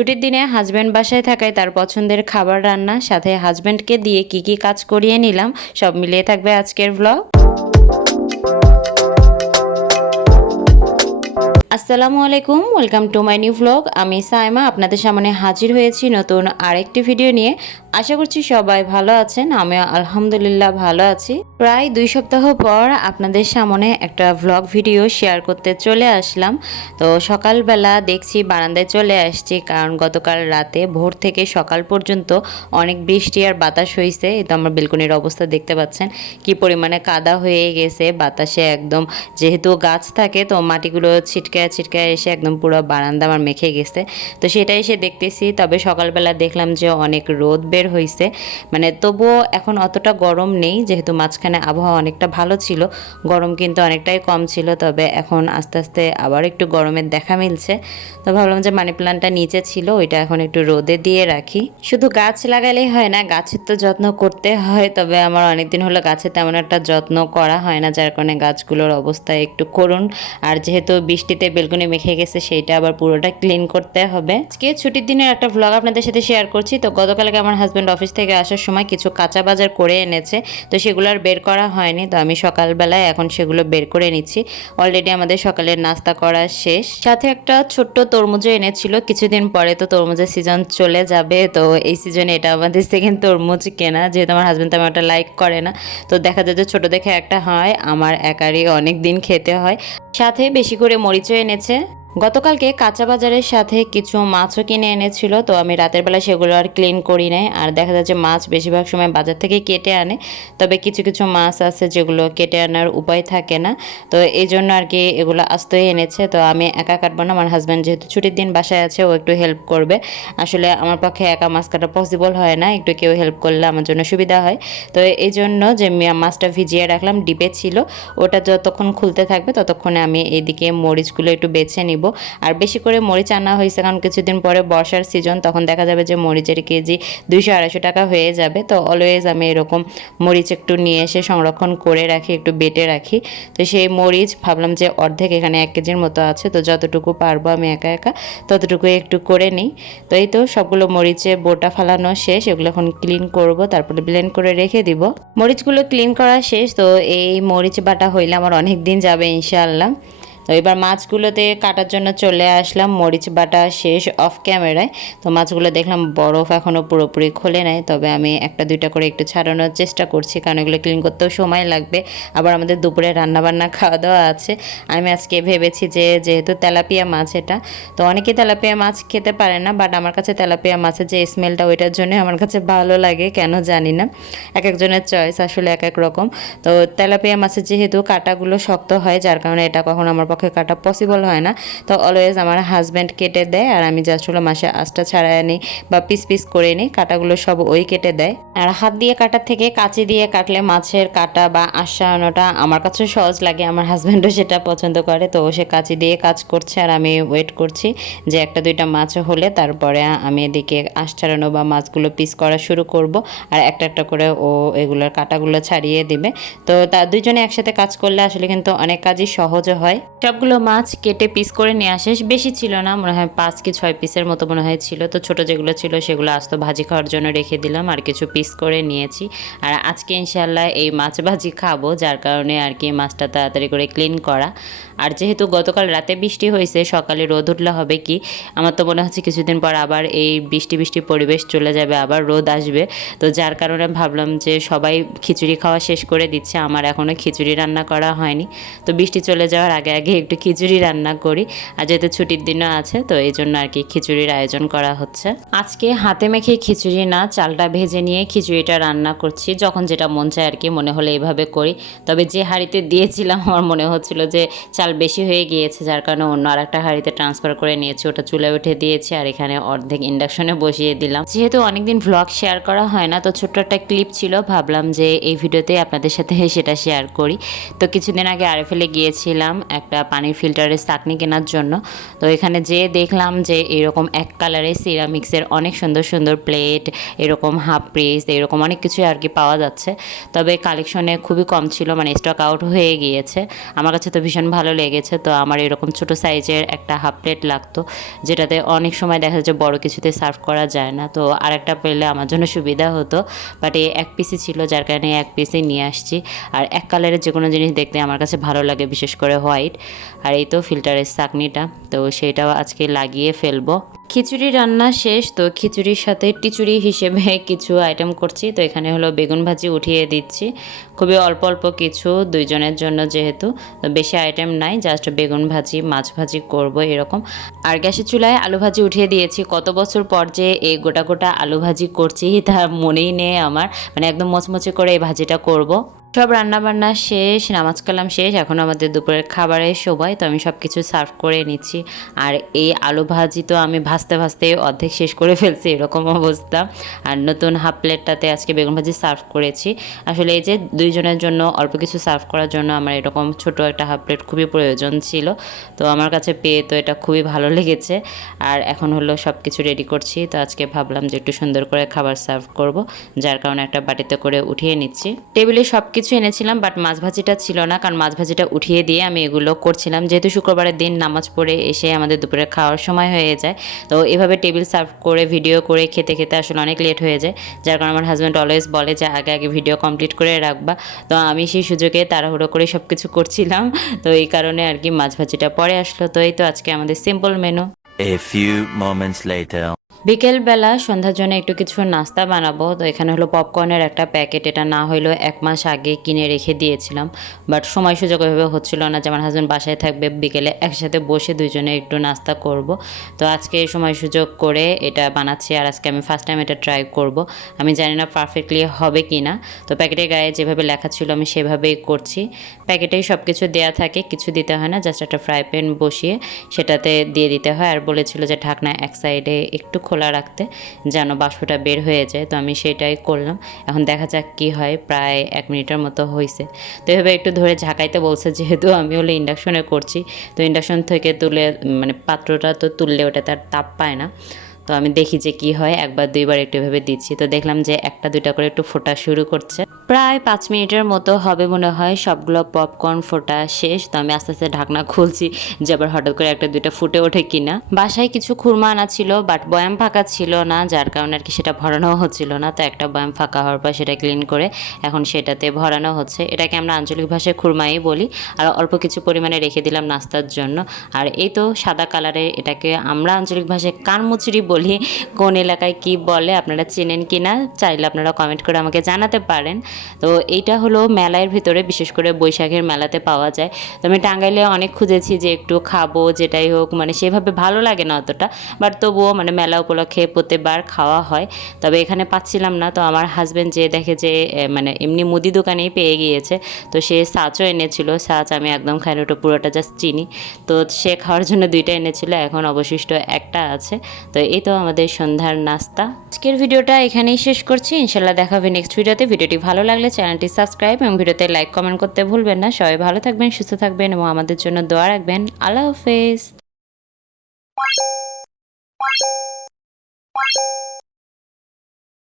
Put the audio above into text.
ছুটির দিনে হাজব্যান্ড বাসায় থাকায় তার পছন্দের খাবার রান্না, সাথে হাজব্যান্ডকে দিয়ে কি কি কাজ করিয়ে নিলাম, সব মিলিয়ে থাকবে আজকের ব্লগ আসসালামু আলাইকুম, welcome to my new vlog আমি সাইমা, আপনাদের সামনে হাজির হয়েছি নতুন আরেকটি ভিডিও নিয়ে। আশা করছি সবাই ভালো আছেন, আমিও আলহামদুলিল্লাহ ভালো আছি। প্রায় দুই সপ্তাহ পর আপনাদের সামনে একটা ভ্লগ ভিডিও শেয়ার করতে চলে আসলাম। তো সকালবেলা দেখছি বারান্দায় চলে আসছি, কারণ গতকাল রাতে ভোর থেকে সকাল পর্যন্ত অনেক বৃষ্টি আর বাতাস হয়েছে তো আমার বেলকনির অবস্থা দেখতে পাচ্ছেন, কি পরিমাণে কাদা হয়ে গেছে। বাতাসে একদম যেহেতু গাছ থাকে, তো মাটিগুলো ছিটকায় ছিটকায় এসে একদম পুরো বারান্দা আমার মেখে গেছে। তো সেটাই এসে দেখতেছি, তবে সকালবেলা দেখলাম যে অনেক রোদ বের হয়েছে মানে তবুও এখন অতটা গরম নেই, যেহেতু মাঝখানে আবহাওয়া অনেকটা ভালো ছিল, গরম কিন্তু অনেকটাই কম ছিল, তবে এখন আস্তে আস্তে আবার একটু গরমের দেখা মিলছে। তো ভাবলাম যে মানি প্ল্যান্টটা নিচে ছিল, ওইটা এখন একটু রোদে দিয়ে রাখি। শুধু গাছ লাগালেই হয় না, গাছের তো যত্ন করতে হয়, তবে আমার অনেকদিন হলো গাছে তেমন একটা যত্ন করা হয় না, যার কারণে গাছগুলোর অবস্থা একটু করুন আর যেহেতু বৃষ্টিতে বেলকুনি মেখে গেছে সেইটা আবার পুরোটা ক্লিন করতে হবে। আজকে ছুটির দিনের একটা ভ্লগ আপনাদের সাথে শেয়ার করছি। তো গতকালকে আমার হাজব্যান্ড অফিস থেকে আসার সময় কিছু কাঁচা বাজার করে এনেছে। তো সেগুলো আর বের করা হয়নি। তো আমি সকালবেলায় এখন সেগুলো বের করে নিচ্ছি। অলরেডি আমাদের সকালের নাস্তা করা শেষ। সাথে একটা ছোট্ট তরমুজও এনেছিল। কিছুদিন পরে তো তরমুজের সিজন চলে যাবে। তো এই সিজনে এটা আমাদের সেকেন্ড তরমুজ কেনা। যেহেতু আমার হাজব্যান্ড তেমন একটা লাইক করে না। তো দেখা যায় যে ছোটো দেখে একটা হয়। আমার একারই অনেক দিন খেতে হয়। সাথে বেশি করে মরিচও এনেছে। গতকালকে কাঁচা বাজারের সাথে কিছু মাছও কিনে এনেছিল, তো আমি রাতের বেলা সেগুলো আর ক্লিন করি নাই। আর দেখা যাচ্ছে মাছ বেশিরভাগ সময় বাজার থেকে কেটে আনে, তবে কিছু কিছু মাছ আছে যেগুলো কেটে আনার উপায় থাকে না। তো এই জন্য আর কি এগুলো আস্তই এনেছে, তো আমি একা কাটবো না। আমার হাজব্যান্ড যেহেতু ছুটির দিন বাসায় আছে, ও একটু হেল্প করবে। আসলে আমার পক্ষে একা মাছ কাটা পসিবল হয় না, একটু কেউ হেল্প করলে আমার জন্য সুবিধা হয়। তো এই জন্য যে মাছটা ভিজিয়ে রাখলাম, ডিপে ছিল, ওটা যতক্ষণ খুলতে থাকবে ততক্ষণে আমি এইদিকে মরিচগুলো একটু বেছে নিব। আর বেশি করে মরিচ আনা হয়েছে, কারণ কিছুদিন পরে বর্ষার সিজন তখন দেখা যাবে যে মরিচের কেজি দুইশো আড়াইশো টাকা হয়ে যাবে। তো অলওয়েজ আমি এরকম মরিচ একটু নিয়ে এসে সংরক্ষণ করে রাখি, একটু বেটে রাখি। তো সেই মরিচ ভাবলাম যে অর্ধেক এখানে এক কেজির মতো আছে, তো যতটুকু পারব আমি একা একা ততটুকু একটু করে নিই। তো এই তো সবগুলো মরিচে বোটা ফালানো শেষ, এগুলো এখন ক্লিন করব, তারপরে ব্লেন্ড করে রেখে দিব। মরিচগুলো ক্লিন করা শেষ, তো এই মরিচ বাটা হইলে আমার অনেক দিন যাবে ইনশাআল্লাহ। তো এবার মাছগুলোতে কাটার জন্য চলে আসলাম, মরিচ বাটা শেষ অফ ক্যামেরায় তো মাছগুলো দেখলাম বরফ এখনও পুরোপুরি খোলে নাই, তবে আমি একটা দুইটা করে একটু ছাড়ানোর চেষ্টা করছি, কারণ এগুলো ক্লিন করতেও সময় লাগবে। আবার আমাদের দুপুরে রান্নাবান্না খাওয়া দাওয়া আছে। আমি আজকে ভেবেছি যে যেহেতু তেলাপিয়া মাছ এটা, তো অনেকেই তেলাপিয়া মাছ খেতে পারে না বাট আমার কাছে তেলাপিয়া মাছের যে স্মেলটা ওইটার জন্য আমার কাছে ভালো লাগে, কেন জানি না। এক একজনের চয়েস আসলে এক এক রকম। তো তেলাপিয়া মাছের যেহেতু কাটাগুলো শক্ত হয়, যার কারণে এটা কখনো আমার পক্ষে কাটা পসিবল হয় না। তো অলওয়েজ আমার হাজব্যান্ড কেটে দেয় আর আমি জাস্ট হলো মাসে আঁশটা ছাড়াই নিই বা পিস পিস করে নিই, কাটাগুলো সব ওই কেটে দেয়। আর হাত দিয়ে কাটার থেকে কাঁচি দিয়ে কাটলে মাছের কাটা বা আঁশ আমার কাছেও সহজ লাগে, আমার হাজব্যান্ডও সেটা পছন্দ করে, তো সে কাঁচি দিয়ে কাজ করছে আর আমি ওয়েট করছি যে একটা দুইটা মাছ হলে তারপরে আমি এদিকে আঁশ ছাড়ানো বা মাছগুলো পিস করা শুরু করব আর একটা একটা করে ও এগুলোর কাটাগুলো ছাড়িয়ে দিবে। তো তা দুইজনে একসাথে কাজ করলে আসলে কিন্তু অনেক কাজই সহজ হয়। সবগুলো মাছ কেটে পিস করে নিয়ে আসে। বেশি ছিল না, মনে হয় পাঁচ কি ছয় পিসের মতো মনে হয় ছিল। তো ছোট যেগুলো ছিল সেগুলো আস্ত ভাজি খাওয়ার জন্য রেখে দিলাম আর কিছু পিস করে নিয়েছি। আর আজকে ইনশাল্লাহ এই মাছ ভাজি খাব, যার কারণে আর কি মাছটা তাড়াতাড়ি করে ক্লিন করা। আর যেহেতু গতকাল রাতে বৃষ্টি হয়েছে, সকালে রোদ উঠলে হবে কি? আমার তো মনে হচ্ছে কিছুদিন পর আবার এই বৃষ্টি বৃষ্টি পরিবেশ চলে যাবে, আবার রোদ আসবে। তো যার কারণে ভাবলাম যে সবাই খিচুড়ি খাওয়া শেষ করে দিচ্ছে, আমার এখনও খিচুড়ি রান্না করা হয়নি। তো বৃষ্টি চলে যাওয়ার আগে আগে একটু খিচুড়ি রান্না করি। আর যেহেতু ছুটির দিনও আছে, তো এই জন্য আর কি খিচুড়ির আয়োজন করা হচ্ছে। আজকে হাতে মেখে খিচুড়ি না, চালটা ভেজে নিয়ে খিচুড়িটা রান্না করছি। যখন যেটা মন চায় আর কি, মনে হলে এভাবে করি। তবে যে হাঁড়িতে দিয়েছিলাম, আমার মনে হচ্ছিল যে চাল বেশি হয়ে গিয়েছে, যার কারণে অন্য আর একটা হাঁড়িতে ট্রান্সফার করে নিয়েছি। ওটা চুলে উঠে দিয়েছি আর এখানে অর্ধেক ইন্ডাকশনে বসিয়ে দিলাম। যেহেতু অনেকদিন ভ্লগ শেয়ার করা হয় না, তো ছোট্ট একটা ক্লিপ ছিল। ভাবলাম যে এই ভিডিওতে আপনাদের সাথে সেটা শেয়ার করি। তো কিছুদিন আগে আরএফএলে গিয়েছিলাম, একটা একটা পানির ফিল্টারের চাকনি কেনার জন্য। তো এখানে যেয়ে দেখলাম যে এরকম এক কালারের সিরামিক্সের অনেক সুন্দর সুন্দর প্লেট এরকম হাফ পিস এরকম অনেক কিছুই আর কি পাওয়া যাচ্ছে। তবে কালেকশনে খুবই কম ছিল মানে স্টক আউট হয়ে গিয়েছে। আমার কাছে তো ভীষণ ভালো লেগেছে, তো আমার এরকম ছোট সাইজের একটা হাফ প্লেট লাগতো, যেটাতে অনেক সময় দেখা যাচ্ছে বড় কিছুতে সার্ভ করা যায় না। তো আর একটা পেলে আমার জন্য সুবিধা হতো বাট এই এক পিসই ছিল, যার কারণে এক পিসই নিয়ে আসছি। আর এক কালারের যে কোনো জিনিস দেখতে আমার কাছে ভালো লাগে, বিশেষ করে হোয়াইট আর এই তো ফিল্টারের চাকনিটা, তো সেটাও আজকে লাগিয়ে ফেলব। খিচুড়ি রান্না শেষ, তো খিচুড়ির সাথে টিচুড়ি হিসেবে কিছু আইটেম করছি। তো এখানে হলো বেগুন ভাজি উঠিয়ে দিচ্ছি। খুবই অল্প অল্প কিছু, দুইজনের জন্য যেহেতু বেশি আইটেম নাই জাস্ট বেগুন ভাজি, মাছ ভাজি করব এরকম। আর গ্যাসের চুলায় আলু ভাজি উঠিয়ে দিয়েছি। কত বছর পর যে এই গোটা গোটা আলু ভাজি করছি, তা মনেই নেই আমার। মানে একদম মচমচে করে এই ভাজিটা করব। সব রান্নাবান্না শেষ, নামাজ কালাম শেষ, এখন আমাদের দুপুরের খাবারের সময়, তো আমি সব কিছু সার্ভ করে নিচ্ছি। আর এই আলু ভাজি তো আমি ভাজতে ভাজতে অর্ধেক শেষ করে ফেলছি, এরকম অবস্থা। আর নতুন হাফ প্লেটটাতে আজকে বেগুন ভাজি সার্ভ করেছি। আসলে এই যে দুইজনের জন্য অল্প কিছু সার্ভ করার জন্য আমার এরকম ছোট একটা হাফ প্লেট খুবই প্রয়োজন ছিল। তো আমার কাছে পেয়ে তো এটা খুবই ভালো লেগেছে। আর এখন হলো সব কিছু রেডি করছি, তো আজকে ভাবলাম যে একটু সুন্দর করে খাবার সার্ভ করব, যার কারণে একটা বাটিতে করে উঠিয়ে নিচ্ছি। টেবিলে সব কিছু এনেছিলাম বাট মাছ ভাজিটা ছিল না। কারণ মাছ ভাজিটা উঠিয়ে দিয়ে আমি এগুলো করছিলাম। যেহেতু শুক্রবারের দিন নামাজ পড়ে এসে আমাদের দুপুরে খাওয়ার সময় হয়ে যায়। তো এভাবে টেবিল সার্ভ করে, ভিডিও করে খেতে খেতে আসলে অনেক লেট হয়ে যায়। যার কারণে আমার হাজব্যান্ড অলওয়েজ বলে যে, আগে আগে ভিডিও কমপ্লিট করে রাখবা। তো আমি সেই সুযোগে তাড়াহুড়ো করে সব কিছু করছিলাম। তো এই কারণে আর কি মাছ ভাজিটা পরে আসলো। তো এই তো আজকে আমাদের simple menu A few moments later. বিকেলবেলা সন্ধ্যার জন্য একটু কিছু নাস্তা বানাবো। তো এখানে হলো পপকর্নের একটা প্যাকেট। এটা না হলেও এক মাস আগে কিনে রেখে দিয়েছিলাম। বাট সময় সুযোগ ওইভাবে হচ্ছিল না যে আমার হাজব্যান্ড বাসায় থাকবে। বিকেলে একসাথে বসে দুজনে একটু নাস্তা করব। তো আজকে সময় সুযোগ করে এটা বানাচ্ছি আর আজকে আমি ফার্স্ট টাইম এটা ট্রাই করব। আমি জানি না পারফেক্টলি হবে কি না তো প্যাকেটের গায়ে যেভাবে লেখা ছিল আমি সেভাবেই করছি। প্যাকেটেই সব কিছু দেওয়া থাকে। কিছু দিতে হয় না জাস্ট একটা ফ্রাই প্যান বসিয়ে সেটাতে দিয়ে দিতে হয়। আর বলেছিল যে ঢাকনা এক সাইডে একটু খোলা রাখতে যেন বাষ্পটা বের হয়ে যায়। তো আমি সেটাই করলাম। এখন দেখা যাক কি হয়। প্রায় এক মিনিটের মতো হয়েছে তো এভাবে একটু ধরে ঝাঁকাইতে বলছে, যেহেতু আমি হলে ইন্ডাকশনে করছি। তো ইন্ডাকশন থেকে তুলে মানে পাত্রটা তো তুললে ওটা তার তাপ পায় না। তো আমি দেখি যে কি হয়। একবার, দুইবার একটু এভাবে দিচ্ছি। তো দেখলাম যে একটা, দুইটা করে একটু ফোটা শুরু করছে। প্রায় পাঁচ মিনিটের মতো হবে মনে হয়। সবগুলো পপকর্ন ফোটা শেষ। তো আমি আস্তে আস্তে ঢাকনা খুলছি যে আবার হঠাৎ করে একটা দুইটা ফুটে ওঠে কিনা। বাসায় কিছু খুরমা আনা ছিল বাট বয়াম ফাঁকা ছিল না, যার কারণে আর কি সেটা ভরানো হচ্ছিল না। তো একটা বয়াম ফাঁকা হওয়ার পর সেটা ক্লিন করে এখন সেটাতে ভরানো হচ্ছে। এটাকে আমরা আঞ্চলিক ভাষায় খুরমাই বলি। আর অল্প কিছু পরিমাণে রেখে দিলাম নাস্তার জন্য। আর এই তো সাদা কালারের এটাকে আমরা আঞ্চলিক ভাষায় কানমুচুরি বলি। কোন এলাকায় কি বলে, আপনারা চেনেন কি না চাইলে আপনারা কমেন্ট করে আমাকে জানাতে পারেন। তো এইটা হলো মেলার ভিতরে, বিশেষ করে বৈশাখের মেলাতে পাওয়া যায়। তো আমি টাঙ্গাইলে অনেক খুঁজেছি যে একটু খাব, যেটাই হোক মানে সেভাবে ভালো লাগে না অতটা। বাট তবুও মানে মেলা উপলক্ষে প্রত্যেকবার খাওয়া হয়। তবে এখানে পাচ্ছিলাম না, তো আমার হাজব্যান্ড যে দেখে যে মানে এমনি মুদি দোকানেই পেয়ে গিয়েছে। তো সে সাচও এনেছিল, সাচ আমি একদম খাই ওটা পুরোটা জাস্ট চিনি। তো সে খাওয়ার জন্য দুইটা এনেছিল, এখন অবশিষ্ট একটা আছে। তো এই তো আমাদের সন্ধ্যার নাস্তা। আজকের ভিডিওটা এখানেই শেষ করছি, ইনশাল্লাহ দেখা হবে নেক্সট ভিডিওতে ভিডিওটি ভালো লাগলে চ্যানেলটি সাবস্ক্রাইব এবং ভিডিওতে লাইক, কমেন্ট করতে ভুলবেন না। সবাই ভালো থাকবেন, সুস্থ থাকবেন এবং আমাদের জন্য দোয়া রাখবেন। আল্লাহ হাফেজ।